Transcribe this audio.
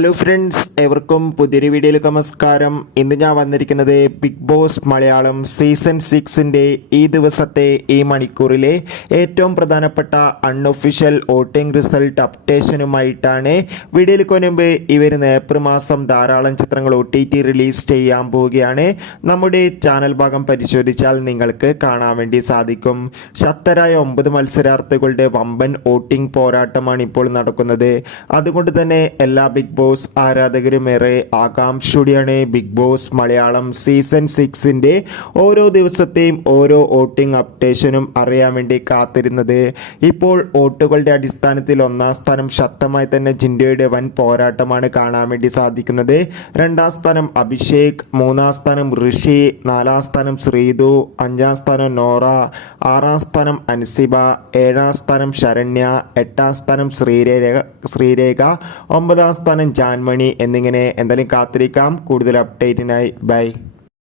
Hello friends എവർക്കും പുതിയൊരു വീഡിയോയിലേക്ക് നമസ്കാരം. ഇന്ന് ഞാൻ വന്നിരിക്കുന്നത് ബിഗ് ബോസ് മലയാളം സീസൺ സിക്സിന്റെ ഈ ദിവസത്തെ ഈ മണിക്കൂറിലെ ഏറ്റവും പ്രധാനപ്പെട്ട അൺഒഫീഷ്യൽ വോട്ടിംഗ് റിസൾട്ട് അപ്ഡേഷനുമായിട്ടാണ് വീഡിയോയിലേക്ക് മുൻപ് ഇവർ ഏപ്രിൽ മാസം ധാരാളം ചിത്രങ്ങൾ ഒ റിലീസ് ചെയ്യാൻ പോവുകയാണ്. നമ്മുടെ ചാനൽ ഭാഗം പരിശോധിച്ചാൽ നിങ്ങൾക്ക് കാണാൻ വേണ്ടി സാധിക്കും. ശക്തരായ ഒമ്പത് മത്സരാർത്ഥികളുടെ വമ്പൻ വോട്ടിംഗ് പോരാട്ടമാണ് ഇപ്പോൾ നടക്കുന്നത്. അതുകൊണ്ട് തന്നെ എല്ലാ ബിഗ് ബോസ് ആരാധകരും ഏറെ ആകാംക്ഷയോടെയാണ് ബിഗ് ബോസ് മലയാളം സീസൺ സിക്സിന്റെ ഓരോ ദിവസത്തെയും ഓരോ വോട്ടിംഗ് അപ്ഡേഷനും അറിയാൻ വേണ്ടി കാത്തിരുന്നത്. ഇപ്പോൾ വോട്ടുകളുടെ അടിസ്ഥാനത്തിൽ ഒന്നാം സ്ഥാനം ശക്തമായി തന്നെ ജിൻഡയുടെ വൻ പോരാട്ടമാണ് കാണാൻ വേണ്ടി സാധിക്കുന്നത്. രണ്ടാം സ്ഥാനം അഭിഷേക് മൂന്നാം സ്ഥാനം ഋഷി നാലാം സ്ഥാനം ശ്രീതു അഞ്ചാം സ്ഥാനം നോറ ആറാം സ്ഥാനം അൻസിബ ഏഴാം സ്ഥാനം ശരണ്യ എട്ടാം സ്ഥാനം ശ്രീരേഖ ശ്രീരേഖ ഒമ്പതാം സ്ഥാനം ജാൻമണി എന്നിങ്ങനെ എന്തായാലും കാത്തിരിക്കാം. കൂടുതൽ അപ്ഡേറ്റിനായി ബൈ